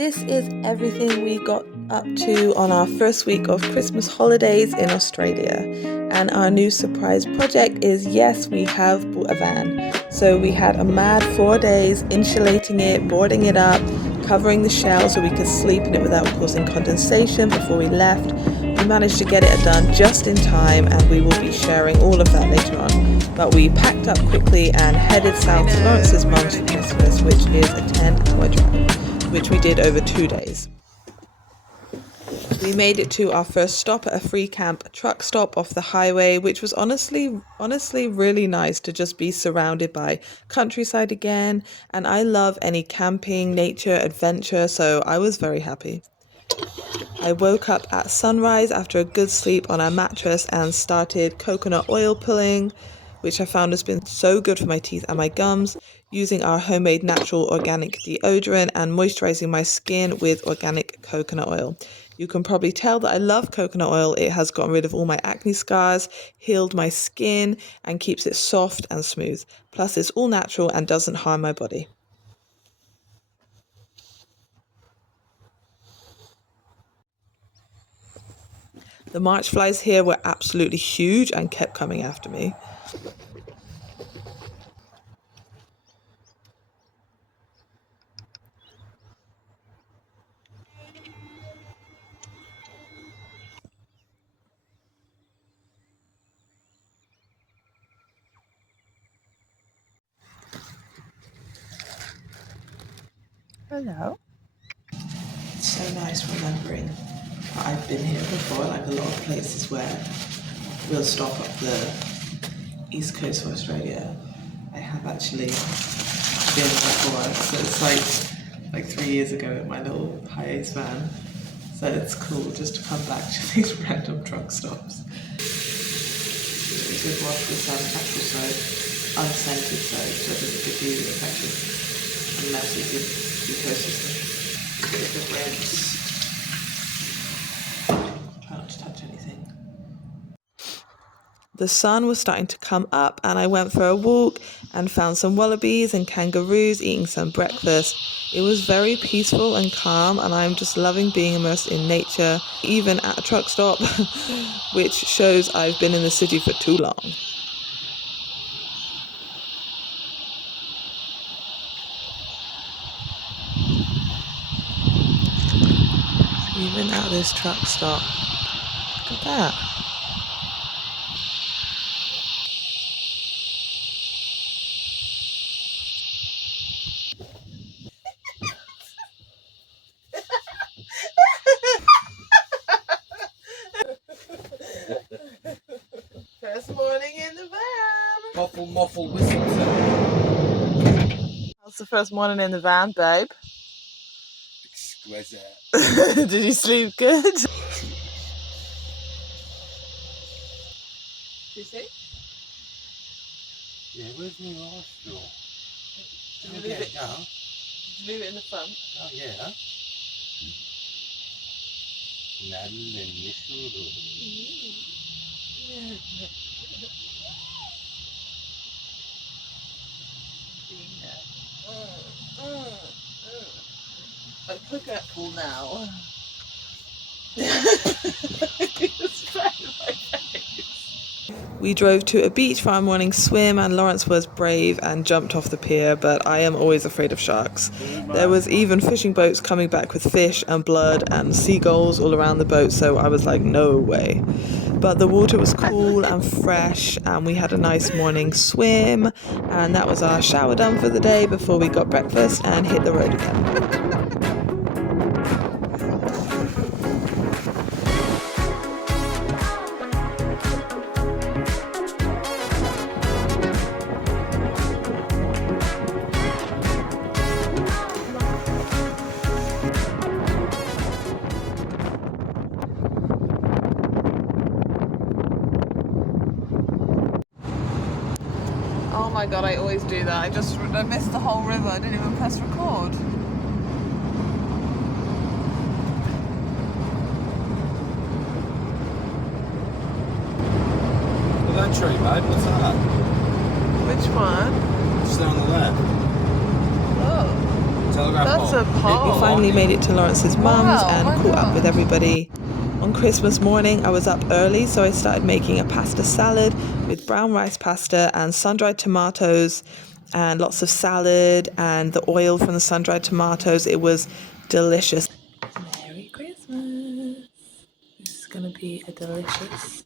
This is everything we got up to on our first week of Christmas holidays in Australia. And our new surprise project is, yes, we have bought a van. So we had a mad 4 days insulating it, boarding it up, covering the shell so we could sleep in it without causing condensation before we left. We managed to get it done just in time, and we will be sharing all of that later on. But we packed up quickly and headed south to Lawrence's mum's for Christmas, which is a 10-hour drive, which we did over 2 days. We made it to our first stop at a free camp truck stop off the highway, which was honestly really nice to just be surrounded by countryside again. And I love any camping, nature, adventure, so I was very happy. I woke up at sunrise after a good sleep on our mattress and started coconut oil pulling, which I found has been so good for my teeth and my gums, using our homemade natural organic deodorant and moisturizing my skin with organic coconut oil. You can probably tell that I love coconut oil. It has gotten rid of all my acne scars, healed my skin, and keeps it soft and smooth. Plus, it's all natural and doesn't harm my body. The march flies here were absolutely huge and kept coming after me. Hello. It's so nice remembering that I've been here before, like a lot of places where we'll stop up the east coast of Australia. I have actually been before, so it's like 3 years ago in my little hiatus van. So it's cool just to come back to these random truck stops. We should wash with some natural soap, unscented soap, so it doesn't give you infections and messes your ecosystem. Give it a rinse. Try not to touch anything. The sun was starting to come up and I went for a walk and found some wallabies and kangaroos eating some breakfast. It was very peaceful and calm, and I'm just loving being immersed in nature, even at a truck stop, which shows I've been in the city for too long. Even at this truck stop. Look at that. First morning in the van. Muffle, whistle. How's the first morning in the van, babe? Exquisite. Did you sleep good? Did you see? Yeah, where's my last straw? Did you leave it in the front? Oh, yeah. A coconut pool now. We drove to a beach for our morning swim, and Lawrence was brave and jumped off the pier, but I am always afraid of sharks. There was even fishing boats coming back with fish and blood and seagulls all around the boat, so I was like, no way. But the water was cool and fresh, and we had a nice morning swim, and that was our shower done for the day before we got breakfast and hit the road again. Oh my god, I always do that. I missed the whole river. I didn't even press record. Look at that tree, babe. What's that? Which one? Just on the left. Oh. Is Telegraph That's pole. a pole. We finally made it to Lawrence's mum's and my caught up with God. everybody. On Christmas morning, I was up early, so I started making a pasta salad with brown rice pasta and sun-dried tomatoes and lots of salad and the oil from the sun-dried tomatoes. It was delicious. Merry Christmas! This is going to be a delicious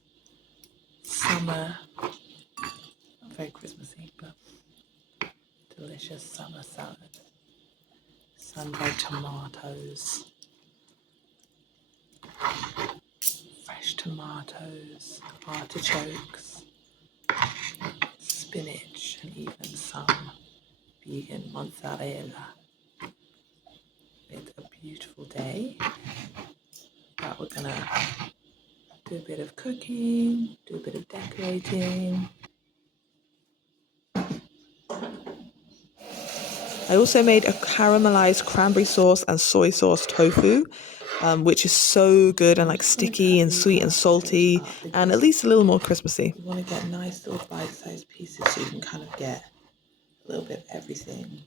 summer, not very Christmassy, but delicious summer salad. Sun-dried tomatoes, fresh tomatoes, artichokes, spinach, and even some vegan mozzarella. It's a beautiful day, but we're gonna do a bit of cooking, do a bit of decorating. I also made a caramelized cranberry sauce and soy sauce tofu, which is so good and like sticky and sweet and salty and at least a little more Christmassy. You want to get nice little bite-sized pieces so you can kind of get a little bit of everything.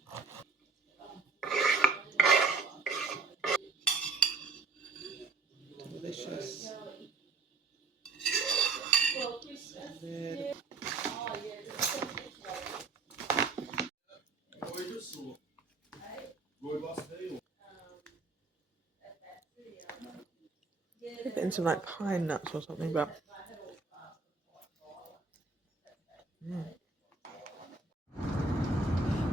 Delicious. A bit into like pine nuts or something, but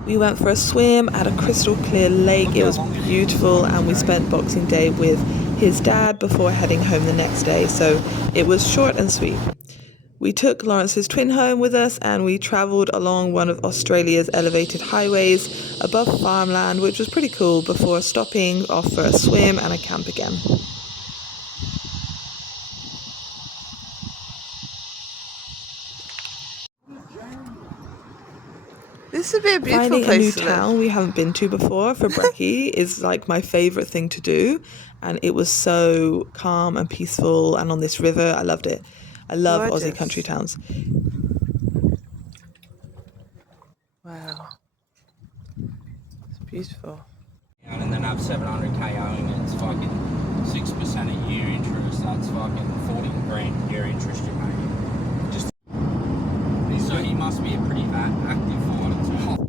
we went for a swim at a crystal clear lake. It was beautiful, and we spent Boxing Day with his dad before heading home the next day, so it was short and sweet. We took Lawrence's twin home with us, and we travelled along one of Australia's elevated highways above farmland, which was pretty cool, before stopping off for a swim and a camp again. This would be a beautiful Finding a place new to town live. we haven't been to before for brekkie is like my favourite thing to do, and it was so calm and peaceful and on this river. I loved it. I love Gorgeous. Aussie country towns. Wow. It's beautiful. And then have 700k owing it. It's fucking 6% a year interest. That's fucking 40 grand year interest you're making. Just so he must be a pretty active fighter too.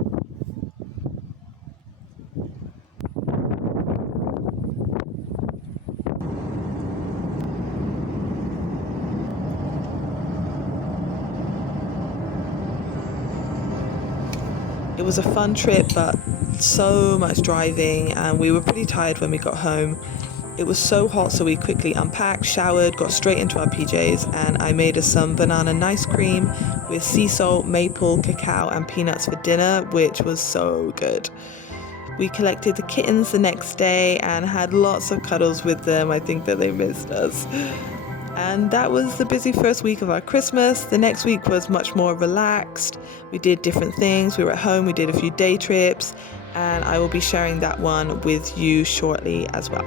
It was a fun trip, but so much driving, and we were pretty tired when we got home. It was so hot, so we quickly unpacked, showered, got straight into our PJs, and I made us some banana nice cream with sea salt, maple, cacao, and peanuts for dinner, which was so good. We collected the kittens the next day and had lots of cuddles with them. I think that they missed us. And that was the busy first week of our Christmas. The next week was much more relaxed. We did different things. We were at home, we did a few day trips, and I will be sharing that one with you shortly as well.